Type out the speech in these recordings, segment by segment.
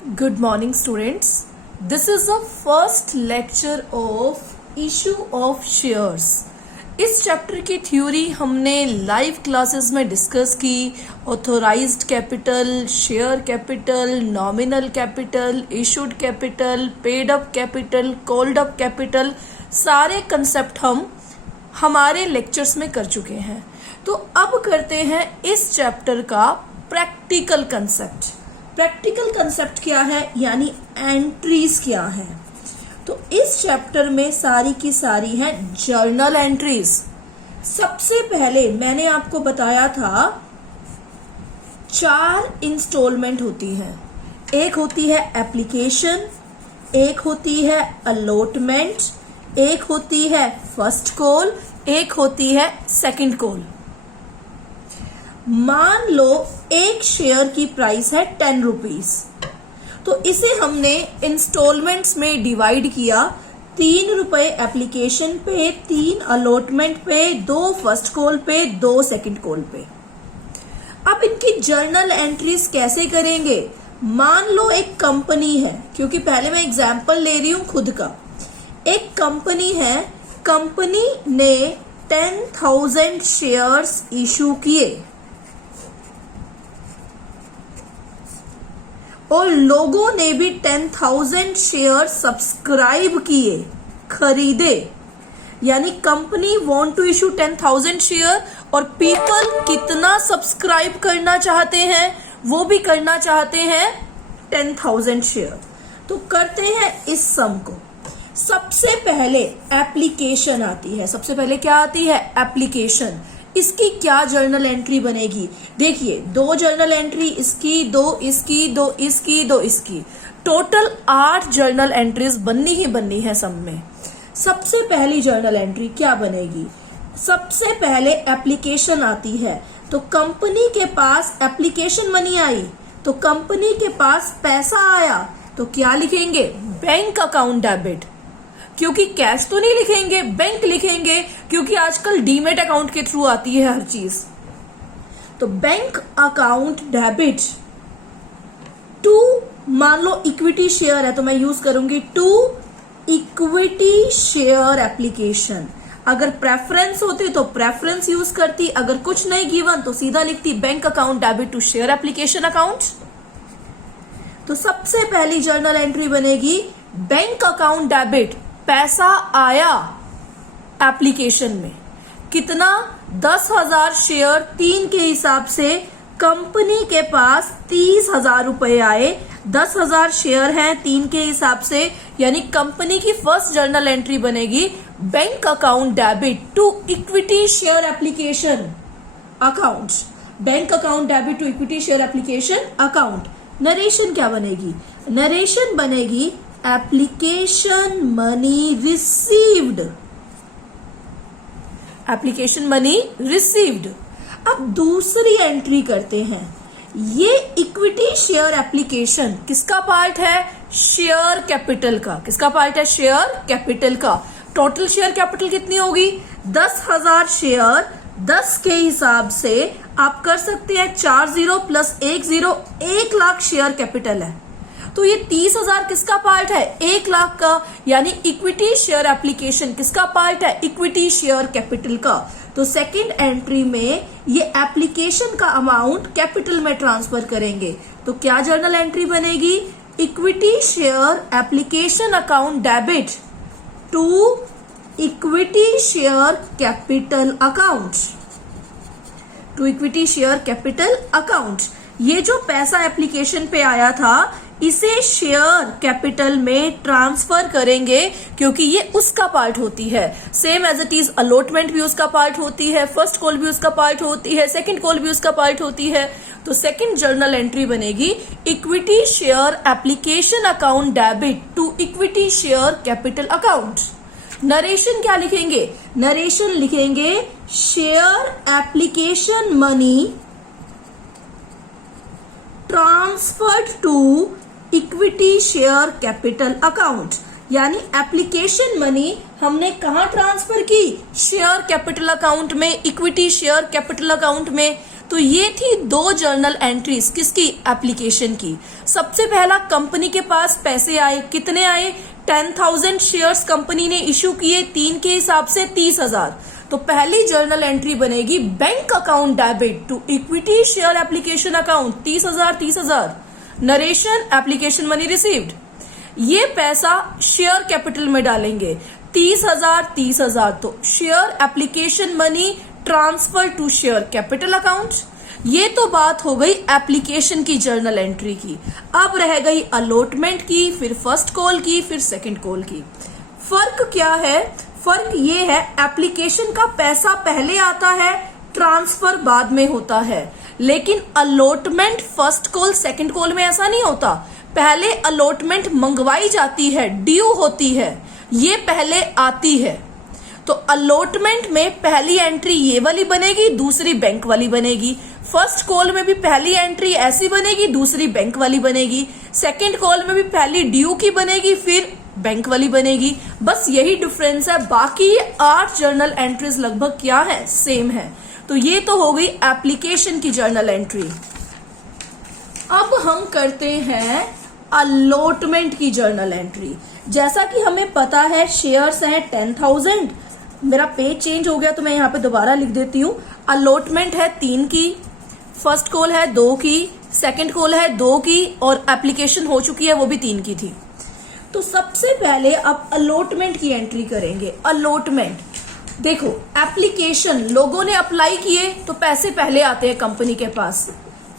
Good morning, students. This is the first lecture of issue of shares. इस chapter की theory हमने live classes में discuss की. Authorised capital, share capital, nominal capital, issued capital, paid up capital, called up capital, सारे concept हम हमारे lectures में कर चुके हैं. तो अब करते हैं इस चैप्टर का प्रैक्टिकल कंसेप्ट. प्रैक्टिकल कंसेप्ट क्या है, यानी एंट्रीज क्या है. तो इस चैप्टर में सारी की सारी हैं जर्नल एंट्रीज. सबसे पहले मैंने आपको बताया था 4 इंस्टॉलमेंट होती हैं. एक होती है एप्लीकेशन, एक होती है अलॉटमेंट, एक होती है फर्स्ट कॉल, एक होती है सेकंड कॉल. मान लो एक शेयर की प्राइस है 10 रुपीज, तो इसे हमने इंस्टॉलमेंट्स में डिवाइड किया. 3 रुपए एप्लीकेशन पे, 3 अलॉटमेंट पे, 2 फर्स्ट कॉल पे, 2 सेकंड कॉल पे. अब इनकी जर्नल एंट्रीज कैसे करेंगे. मान लो एक कंपनी है, क्योंकि पहले मैं एग्जांपल ले रही हूं खुद का. एक कंपनी है, कंपनी ने 10,000 शेयर्स इशू किए और लोगों ने भी 10,000 शेयर सब्सक्राइब किए, खरीदे. यानी company want to issue 10,000 share और पीपल कितना सब्सक्राइब करना चाहते हैं, वो भी करना चाहते हैं 10,000 शेयर. तो करते हैं इस सम को. सबसे पहले एप्लीकेशन आती है. सबसे पहले क्या आती है, एप्लीकेशन. इसकी क्या जर्नल एंट्री बनेगी. देखिए 2 जर्नल एंट्री, इसकी 2, इसकी 2, इसकी 2, इसकी. टोटल 8 जर्नल एंट्रीज बननी ही बननी है सम में. सबसे पहली जर्नल एंट्री क्या बनेगी. सबसे पहले एप्लीकेशन आती है, तो कंपनी के पास एप्लीकेशन मनी आई, तो कंपनी के पास पैसा आया, तो क्या लिखेंगे, बैंक अकाउंट डेबिट. क्योंकि कैश तो नहीं लिखेंगे, बैंक लिखेंगे, क्योंकि आजकल डीमेट अकाउंट के थ्रू आती है हर चीज. तो बैंक अकाउंट डेबिट टू, मान लो इक्विटी शेयर है तो मैं यूज करूंगी टू इक्विटी शेयर एप्लीकेशन. अगर प्रेफरेंस होती तो प्रेफरेंस यूज करती, अगर कुछ नहीं गिवन तो सीधा लिखती bank account debit to share application account. तो सबसे पहली जर्नल एंट्री बनेगी बैंक अकाउंट डेबिट. पैसा आया एप्लीकेशन में, कितना, 10,000 शेयर 3 के हिसाब से कंपनी के पास 30,000 रुपए आए. 10,000 शेयर हैं 3 के हिसाब से, यानी कंपनी की फर्स्ट जर्नल एंट्री बनेगी bank account debit to equity share application account. Bank account debit to equity share application account. Narration क्या बनेगी, नरेशन बनेगी application money received. Application money received. अब दूसरी एंट्री करते हैं. ये इक्विटी शेयर एप्लीकेशन किसका पार्ट है, शेयर कैपिटल का. किसका पार्ट है, शेयर कैपिटल का. टोटल शेयर कैपिटल कितनी होगी, 10,000 शेयर. 10 के हिसाब से आप कर सकते हैं 4 0 प्लस 1 0, 1 लाख शेयर कैपिटल है. तो ये 30,000 किसका पार्ट है, 1 लाख का. यानी इक्विटी शेयर एप्लीकेशन किसका पार्ट है, इक्विटी शेयर कैपिटल का. तो सेकंड एंट्री में ये एप्लीकेशन का अमाउंट कैपिटल में ट्रांसफर करेंगे. तो क्या जर्नल एंट्री बनेगी, equity share application account debit to equity share capital account. To equity share capital account. ये जो पैसा एप्लीकेशन पे आया था, इसे शेयर कैपिटल में ट्रांसफर करेंगे, क्योंकि ये उसका पार्ट होती है. Same as it is allotment भी उसका पार्ट होती है, फर्स्ट कॉल भी उसका पार्ट होती है, सेकंड कॉल भी उसका पार्ट होती है. तो सेकंड जर्नल एंट्री बनेगी equity share application account debit to equity share capital account. Narration क्या लिखेंगे, नरेशन लिखेंगे share application money transferred to equity share capital account. यानी एप्लीकेशन मनी हमने कहां ट्रांसफर की, शेयर कैपिटल अकाउंट में, इक्विटी शेयर कैपिटल अकाउंट में. तो ये थी 2 जर्नल एंट्रीज किसकी, एप्लीकेशन की। सबसे पहला कंपनी के पास पैसे आए, कितने आए, 10,000 शेयर्स कंपनी ने इश्यू किए, 3 के हिसाब से 30,000। तो पहली जर्नल एंट्री बनेगी bank account debit to equity share application account 30,000। Narration application money received, ये पैसा शेयर कैपिटल में डालेंगे 30,000। तो share application money transfer to share capital account. ये तो बात हो गई एप्लीकेशन की जर्नल एंट्री की। अब रह गई अलॉटमेंट की, फिर फर्स्ट कॉल की, फिर सेकंड कॉल की। फर्क क्या है, फर्क ये है एप्लीकेशन का पैसा पहले आता है, ट्रांसफर बाद में होता है, लेकिन allotment first call second call में ऐसा नहीं होता। पहले अलॉटमेंट मंगवाई जाती है, ड्यू होती है, ये पहले आती है। तो अलॉटमेंट में पहली एंट्री ये वाली बनेगी, दूसरी बैंक वाली बनेगी। फर्स्ट कॉल में भी पहली एंट्री ऐसी बनेगी, दूसरी बैंक वाली बनेगी। सेकंड कॉल में भी पहली ड्यू की बनेगी, फिर बैंक वाली बनेगी। बस यही डिफरेंस है, बाकी 8 जर्नल एंट्रीज लगभग क्या है, सेम है। तो ये तो हो गई एप्लीकेशन की जर्नल एंट्री। अब हम करते हैं अलॉटमेंट की जर्नल एंट्री। जैसा कि हमें पता है शेयर्स हैं 10,000, मेरा पेज चेंज हो गया तो मैं यहाँ पे दोबारा लिख देती हूँ। अलॉटमेंट है 3 की, फर्स्ट कॉल है 2 की, सेकंड कॉल है 2 की, और एप्लीकेशन हो चुकी है वो भी 3 की थी। तो सबसे पहले अब अलॉटमेंट की एंट्री करेंगे। अलॉटमेंट देखो, एप्लीकेशन लोगों ने अप्लाई किए तो पैसे पहले आते हैं कंपनी के पास,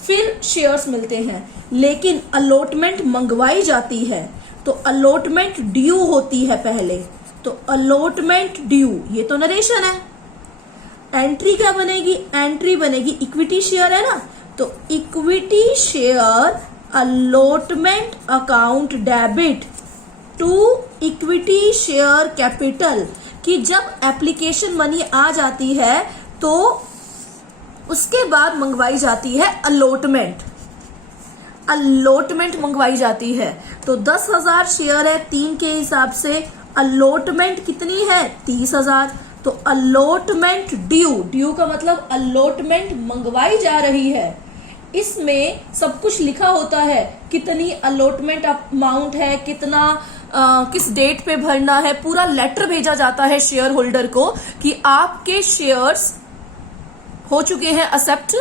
फिर शेयर्स मिलते हैं। लेकिन अलॉटमेंट मंगवाई जाती है तो अलॉटमेंट ड्यू होती है पहले। तो अलॉटमेंट ड्यू, ये तो नरेशन है। एंट्री क्या बनेगी, एंट्री बनेगी इक्विटी शेयर है ना, तो equity share allotment account debit to equity share capital. कि जब एप्लीकेशन मनी आ जाती है तो उसके बाद मंगवाई जाती है अलॉटमेंट। अलॉटमेंट मंगवाई जाती है तो 10,000 शेयर है 3 के हिसाब से, अलॉटमेंट कितनी है 30,000। तो अलॉटमेंट ड्यू, ड्यू का मतलब अलॉटमेंट मंगवाई जा रही है। इसमें सब कुछ लिखा होता है, कितनी अलॉटमेंट अमाउंट है, कितना किस डेट पे भरना है, पूरा लेटर भेजा जाता है शेयर होल्डर को कि आपके शेयर्स हो चुके हैं एक्सेप्ट,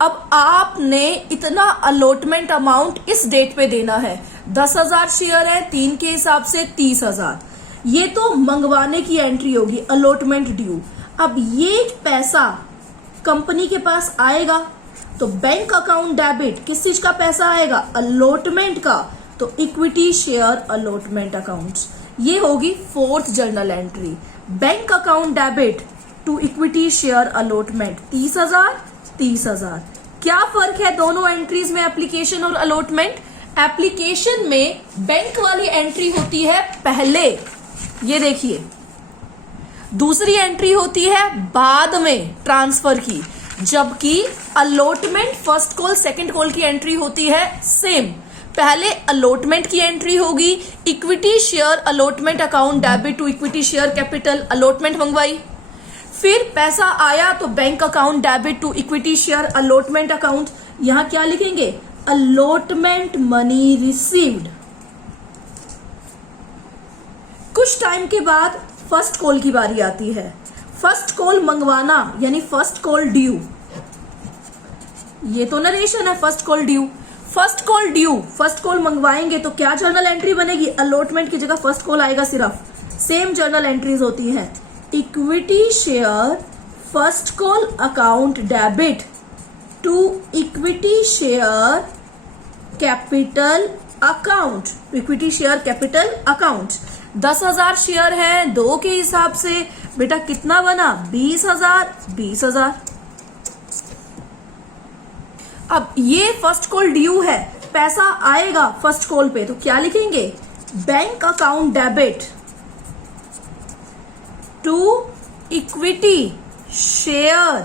अब आपने इतना अलॉटमेंट अमाउंट इस डेट पे देना है। 10,000 शेयर है 3 के हिसाब से 30,000। ये तो मंगवाने की एंट्री होगी, अलॉटमेंट ड्यू। अब ये पैसा कंपनी के पास आएगा तो बैंक अकाउंट डेबिट, किस चीज का पैसा आएगा, अलॉटमेंट का, तो इक्विटी शेयर अलॉटमेंट अकाउंट। ये होगी 4th journal entry, bank account debit to equity share allotment 30,000। क्या फर्क है दोनों एंट्रीज में, एप्लीकेशन और अलॉटमेंट? एप्लीकेशन में बैंक वाली एंट्री होती है पहले, ये देखिए, दूसरी एंट्री होती है बाद में ट्रांसफर की, जबकि allotment first call second call की एंट्री होती है सेम। पहले अलॉटमेंट की एंट्री होगी equity share allotment account debit to equity share capital, allotment मंगवाई, फिर पैसा आया तो bank account debit to equity share allotment account. यहां क्या लिखेंगे, अलॉटमेंट मनी रिसीव्ड। कुछ टाइम के बाद फर्स्ट कॉल की बारी आती है। फर्स्ट कॉल मंगवाना यानी फर्स्ट कॉल ड्यू, ये तो नरेशन है, first call due. First call due, first call मंगवाएंगे तो क्या जर्नल एंट्री बनेगी, अलॉटमेंट की जगह फर्स्ट कॉल आएगा सिर्फ, सेम जर्नल एंट्रीज होती हैं। Equity share first call account debit to equity share capital account, equity share capital account. 10,000 share है 2 के हिसाब से, बेटा कितना बना 20,000। अब ये फर्स्ट कॉल ड्यू है, पैसा आएगा फर्स्ट कॉल पे तो क्या लिखेंगे, bank account debit to equity share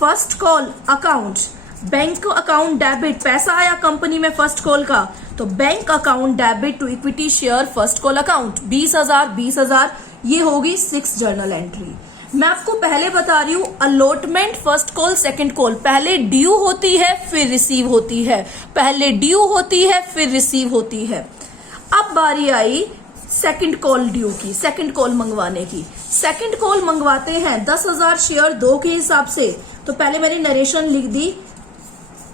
first call account. Bank account debit, पैसा आया कंपनी में फर्स्ट कॉल का, तो bank account debit to equity share first call account 20,000। ये होगी 6th जर्नल एंट्री। मैं आपको पहले बता रही हूं, allotment first call second call, पहले ड्यू होती है फिर रिसीव होती है, पहले ड्यू होती है फिर रिसीव होती है। अब बारी आई सेकंड कॉल ड्यू की, सेकंड कॉल मंगवाने की। सेकंड कॉल मंगवाते हैं 10,000 शेयर 2 के हिसाब से। तो पहले मैंने नरेशन लिख दी,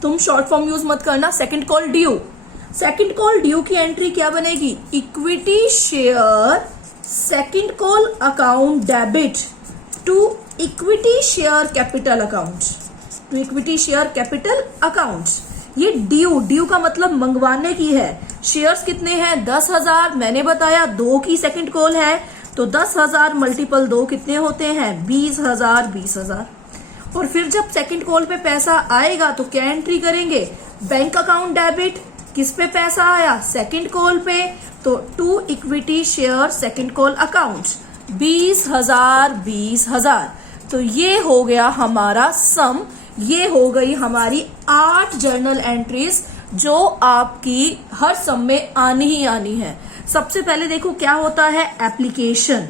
तुम शॉर्ट फॉर्म यूज मत करना। Second call due, second call due की एंट्री क्या बनेगी, equity share second call account debit to equity share capital account, to equity share capital account. ये ड्यू का मतलब मंगवाने की है। शेयर्स कितने हैं, 10,000, मैंने बताया 2 की सेकंड कॉल है, तो 10,000 मल्टीपल 2 कितने होते हैं, 20,000, 20,000। और फिर जब सेकंड कॉल पे पैसा आएगा तो क्या एंट्री करेंगे, बैंक अकाउंट डेबिट, किस पे पैसा आया, सेकंड कॉल पे, तो to equity share second call account 20,000, 20,000। तो ये हो गया हमारा सम, ये हो गई हमारी 8 जर्नल एंट्रीज जो आपकी हर सम में आनी ही आनी है। सबसे पहले देखो क्या होता है, एप्लीकेशन।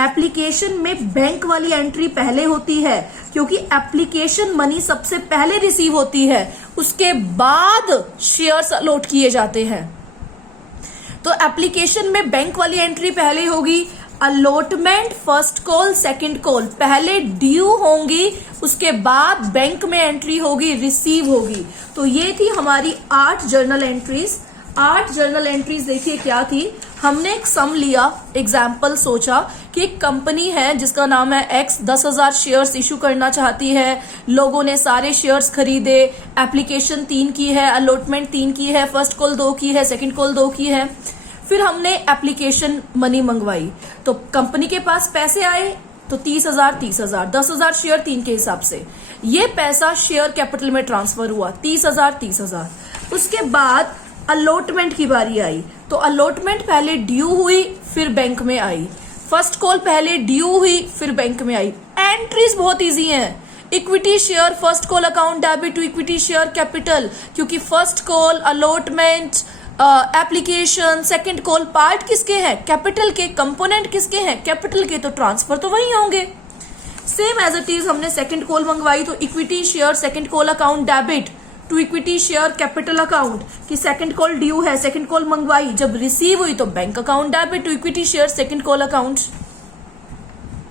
एप्लीकेशन में बैंक वाली एंट्री पहले होती है, क्योंकि एप्लीकेशन मनी सबसे पहले रिसीव होती है, उसके बाद शेयर्स अलॉट किए जाते हैं। तो एप्लीकेशन में बैंक वाली एंट्री पहले होगी। Allotment first call second call पहले ड्यू होंगी, उसके बाद बैंक में एंट्री होगी, रिसीव होगी। तो ये थी हमारी 8 जर्नल एंट्रीज। 8 जर्नल एंट्रीज देखिए क्या थी, हमने एक सम लिया, एग्जाम्पल सोचा कि एक कंपनी है जिसका नाम है एक्स, 10,000 शेयर्स इशू करना चाहती है, लोगों ने सारे शेयर्स खरीदे, एप्लीकेशन 3 की है, अलॉटमेंट 3 की है, फर्स्ट कॉल 2 की है, सेकंड कॉल 2 की है। फिर हमने एप्लीकेशन मनी मंगवाई, तो कंपनी के पास पैसे आए, तो 30,000, 30,000, 10,000 शेयर 3 के हिसाब से, ये पैसा शेयर कैपिटल में ट्रांसफर हुआ 30,000, 30,000। उसके बाद अलॉटमेंट की बारी आई, तो अलॉटमेंट पहले ड्यू हुई फिर बैंक में आई, फर्स्ट कॉल पहले ड्यू हुई फिर बैंक में आई। एंट्रीज बहुत इजी हैं, equity share first call account debit to equity share capital, क्योंकि first call, allotment, application, second call part किसके हैं, कैपिटल के, कंपोनेंट किसके हैं, कैपिटल के, तो ट्रांसफर तो वही होंगे। सेम एज इट इज हमने सेकंड कॉल मंगवाई, तो equity share second call account debit to equity share capital account, कि सेकंड कॉल ड्यू है, सेकंड कॉल मंगवाई, जब रिसीव हुई तो bank account debit to equity share second call account.